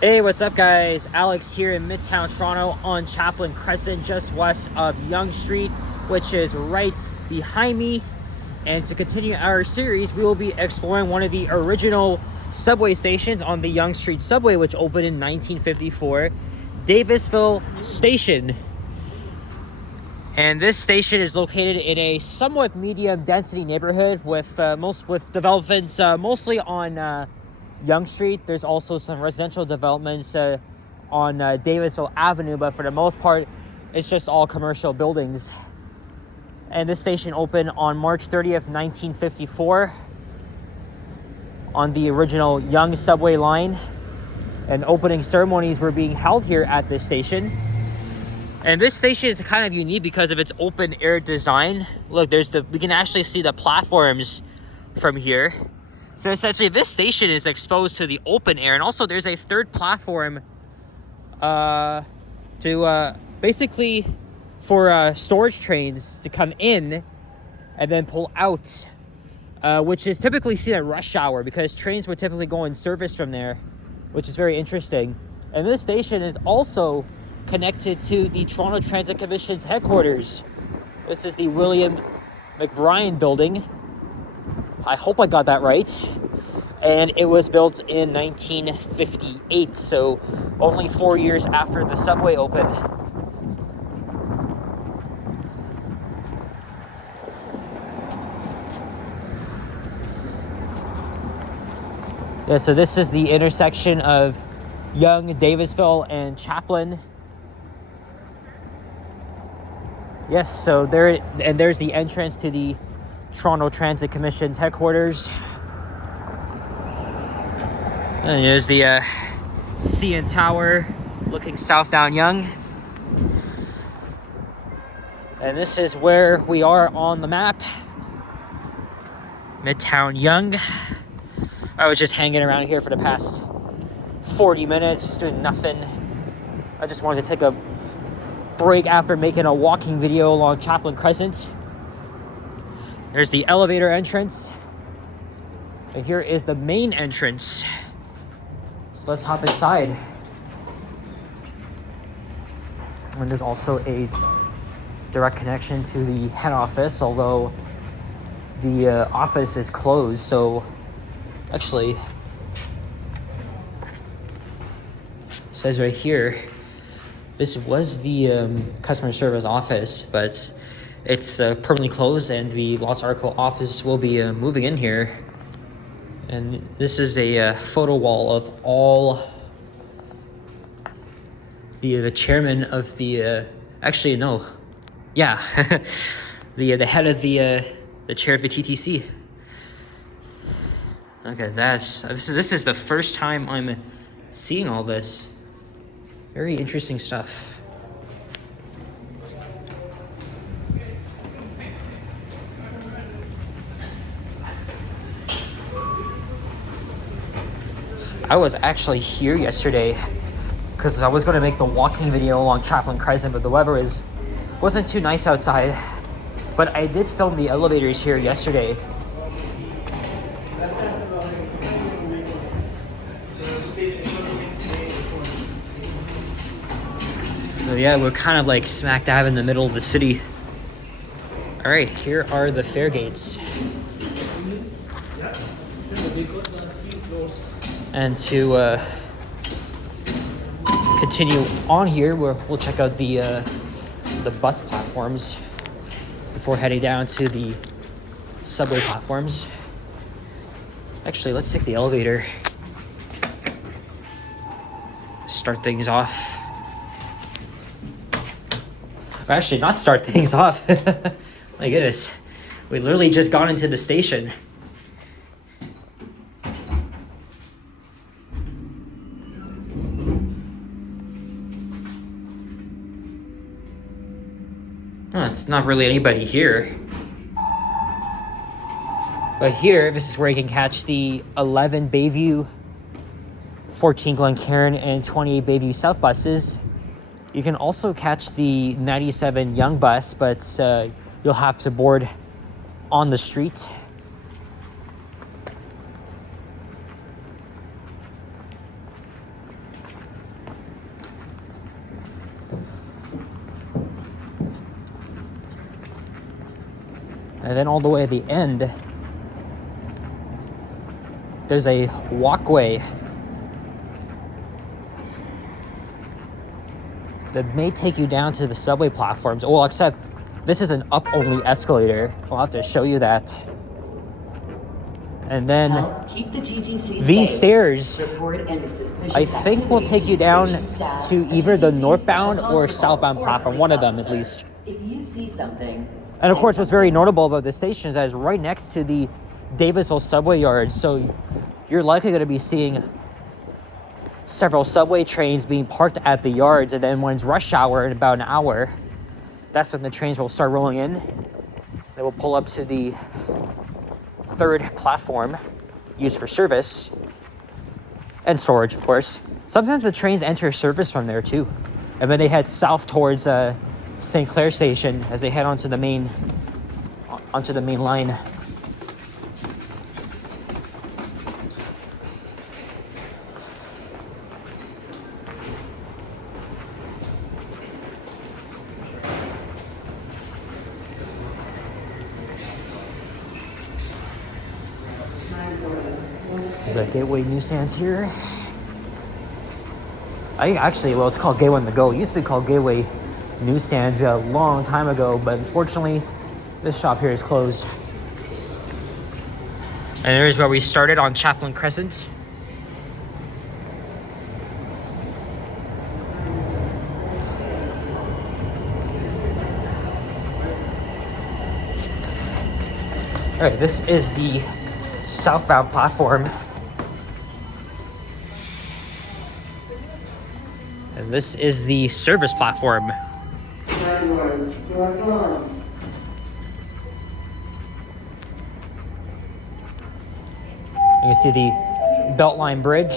Hey, what's up guys? Alex here in Midtown Toronto on Chaplin Crescent, just west of Yonge Street, which is right behind me. And to continue our series, we will be exploring one of the original subway stations on the Yonge Street subway, which opened in 1954, Davisville Station. And this station is located in a somewhat medium density neighborhood with developments mostly on Yonge Street. There's also some residential developments on Davisville Avenue, but for the most part, it's just all commercial buildings. And this station opened on March 30th, 1954 on the original Yonge subway line. And opening ceremonies were being held here at this station. And this station is kind of unique because of its open air design. Look, we can actually see the platforms from here. So essentially this station is exposed to the open air, and also there's a third platform basically for storage trains to come in and then pull out, which is typically seen at rush hour because trains would typically go in service from there, which is very interesting. And this station is also connected to the Toronto Transit Commission's headquarters. This is the William McBrien building. I hope I got that right. And it was built in 1958, so only 4 years after the subway opened. Yeah, so this is the intersection of Yonge, Davisville, and Chaplin. Yes, so there's the entrance to the Toronto Transit Commission's headquarters. And there's the CN Tower looking south down Yonge. And this is where we are on the map. Midtown Yonge. I was just hanging around here for the past 40 minutes, just doing nothing. I just wanted to take a break after making a walking video along Chaplin Crescent. There's the elevator entrance. And here is the main entrance. So let's hop inside. And there's also a direct connection to the head office, although the office is closed. So actually, it says right here, this was the customer service office, but it's permanently closed, and the Lost Article office will be moving in here. And this is a photo wall of all the chairman of the actually no, yeah, the head of the chair of the TTC. Okay, this is the first time I'm seeing all this. Very interesting stuff. I was actually here yesterday because I was going to make the walking video along Chaplin Crescent, but the weather wasn't too nice outside. But I did film the elevators here yesterday. So yeah, we're kind of like smack dab in the middle of the city. All right, here are the fare gates. And to continue on here, we'll check out the bus platforms before heading down to the subway platforms. Actually, let's take the elevator. Start things off. Or actually, not start things off. My goodness. We literally just got into the station. Oh, it's not really anybody here. But here, this is where you can catch the 11 Bayview, 14 Glencairn, and 28 Bayview South buses. You can also catch the 97 Yonge bus, but you'll have to board on the street. And then all the way at the end, there's a walkway that may take you down to the subway platforms. Well, except this is an up-only escalator. I'll have to show you that. And then these stairs, I think, will take you down to either the northbound or southbound platform, one of them at least. If you see something. And of course, what's very notable about this station is that it's right next to the Davisville subway yard, so you're likely going to be seeing several subway trains being parked at the yards, and then when it's rush hour in about an hour, that's when the trains will start rolling in. They will pull up to the third platform used for service and storage, of course. Sometimes the trains enter service from there too, and then they head south towards St. Clair station as they head onto the main line. There's a Gateway newsstands here. It's called Gateway on the Go. It used to be called Gateway Newsstands a long time ago, but unfortunately, this shop here is closed. And there's where we started on Chaplain Crescent. All right, this is the southbound platform. And this is the service platform. You can see the Beltline Bridge.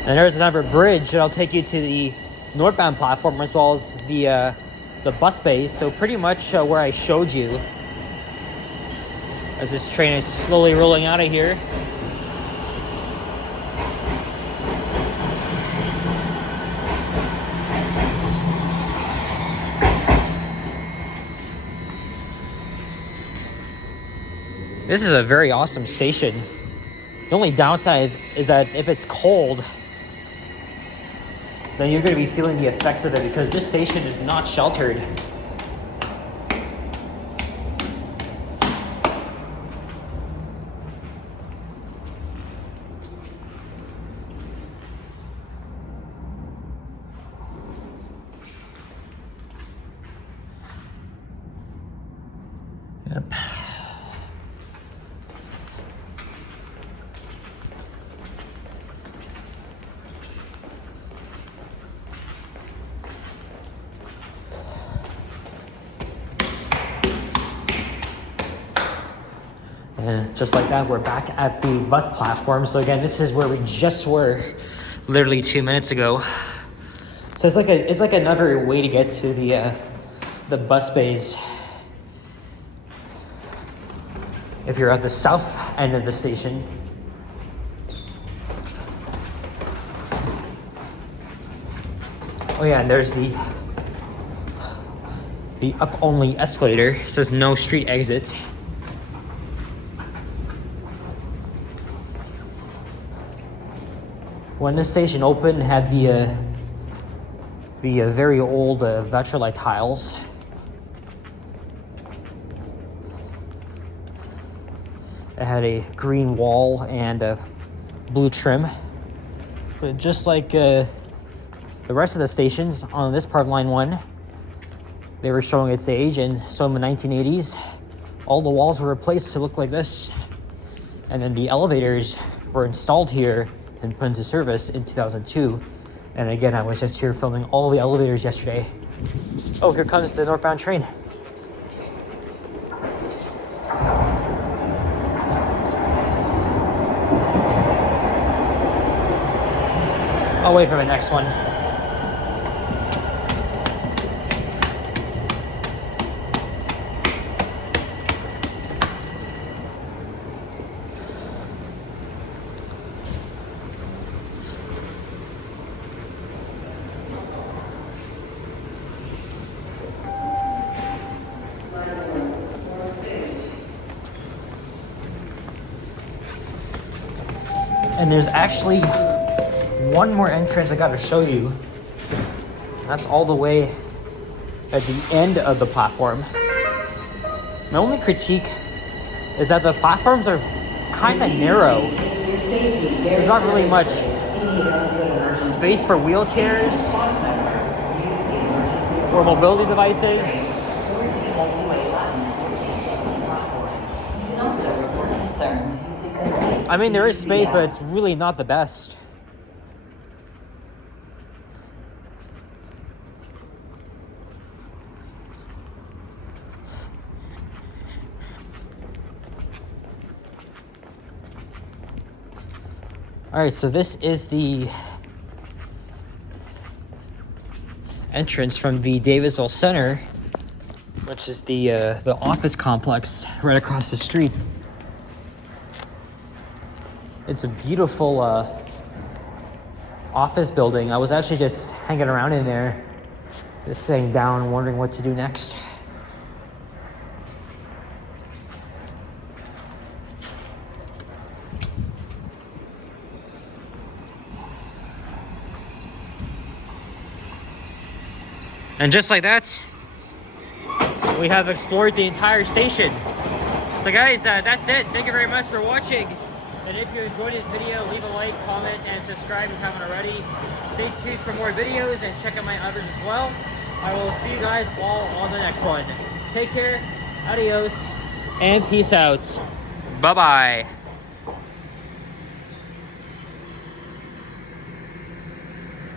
And there's another bridge that'll take you to the northbound platform as well as the bus bays. So pretty much where I showed you as this train is slowly rolling out of here. This is a very awesome station. The only downside is that if it's cold, then you're going to be feeling the effects of it because this station is not sheltered. Yep. And just like that, we're back at the bus platform. So again, this is where we just were literally 2 minutes ago. So it's like another way to get to the bus bays. If you're at the south end of the station. Oh yeah, and there's the up-only escalator. It says no street exit. When this station opened, it had the very old Vitrolite tiles. It had a green wall and a blue trim. But just like the rest of the stations on this part of Line 1, they were showing its age, and so in the 1980s, all the walls were replaced to look like this. And then the elevators were installed here and put into service in 2002. And again, I was just here filming all the elevators yesterday. Oh, here comes the northbound train. I'll wait for the next one. And there's actually one more entrance I gotta show you. That's all the way at the end of the platform. My only critique is that the platforms are kind of narrow. There's not really much space for wheelchairs or mobility devices. I mean, there is space, but it's really not the best. All right, so this is the entrance from the Davisville Center, which is the office complex right across the street. It's a beautiful office building. I was actually just hanging around in there, just sitting down, wondering what to do next. And just like that, we have explored the entire station. So guys, that's it. Thank you very much for watching. And if you enjoyed this video, leave a like, comment, and subscribe if you haven't already. Stay tuned for more videos and check out my others as well. I will see you guys all on the next one. Take care, adios, and peace out. Bye-bye.